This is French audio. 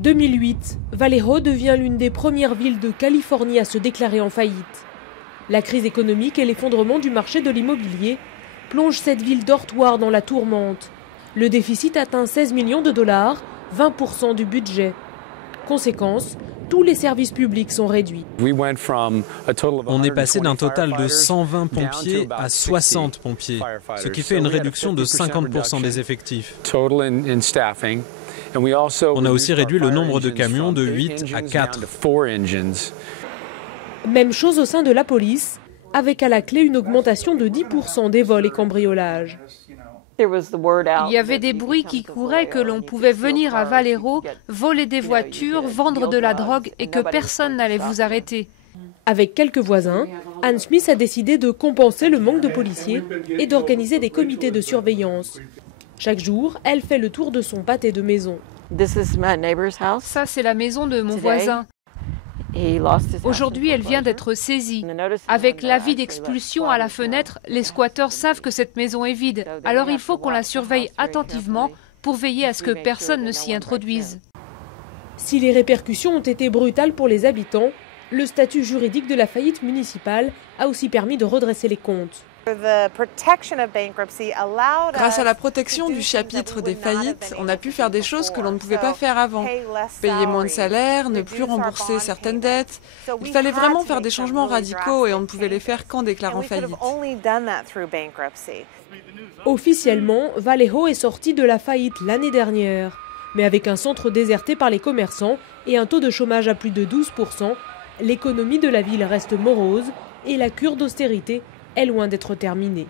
2008, Vallejo devient l'une des premières villes de Californie à se déclarer en faillite. La crise économique et l'effondrement du marché de l'immobilier plongent cette ville dortoir dans la tourmente. Le déficit atteint 16 millions de dollars, 20% du budget. Conséquence, tous les services publics sont réduits. On est passé d'un total de 120 pompiers à 60 pompiers, ce qui fait une réduction de 50% des effectifs. On a aussi réduit le nombre de camions de 8 à 4. Même chose au sein de la police, avec à la clé une augmentation de 10% des vols et cambriolages. Il y avait des bruits qui couraient que l'on pouvait venir à Vallejo, voler des voitures, vendre de la drogue et que personne n'allait vous arrêter. Avec quelques voisins, Anne Smith a décidé de compenser le manque de policiers et d'organiser des comités de surveillance. Chaque jour, elle fait le tour de son pâté de maison. Ça, c'est la maison de mon voisin. Aujourd'hui, elle vient d'être saisie. Avec l'avis d'expulsion à la fenêtre, les squatteurs savent que cette maison est vide. Alors il faut qu'on la surveille attentivement pour veiller à ce que personne ne s'y introduise. Si les répercussions ont été brutales pour les habitants, le statut juridique de la faillite municipale a aussi permis de redresser les comptes. Grâce à la protection du chapitre des faillites, on a pu faire des choses que l'on ne pouvait pas faire avant. Payer moins de salaire, ne plus rembourser certaines dettes. Il fallait vraiment faire des changements radicaux et on ne pouvait les faire qu'en déclarant faillite. Officiellement, Vallejo est sorti de la faillite l'année dernière. Mais avec un centre déserté par les commerçants et un taux de chômage à plus de 12%, l'économie de la ville reste morose et la cure d'austérité est loin d'être terminée.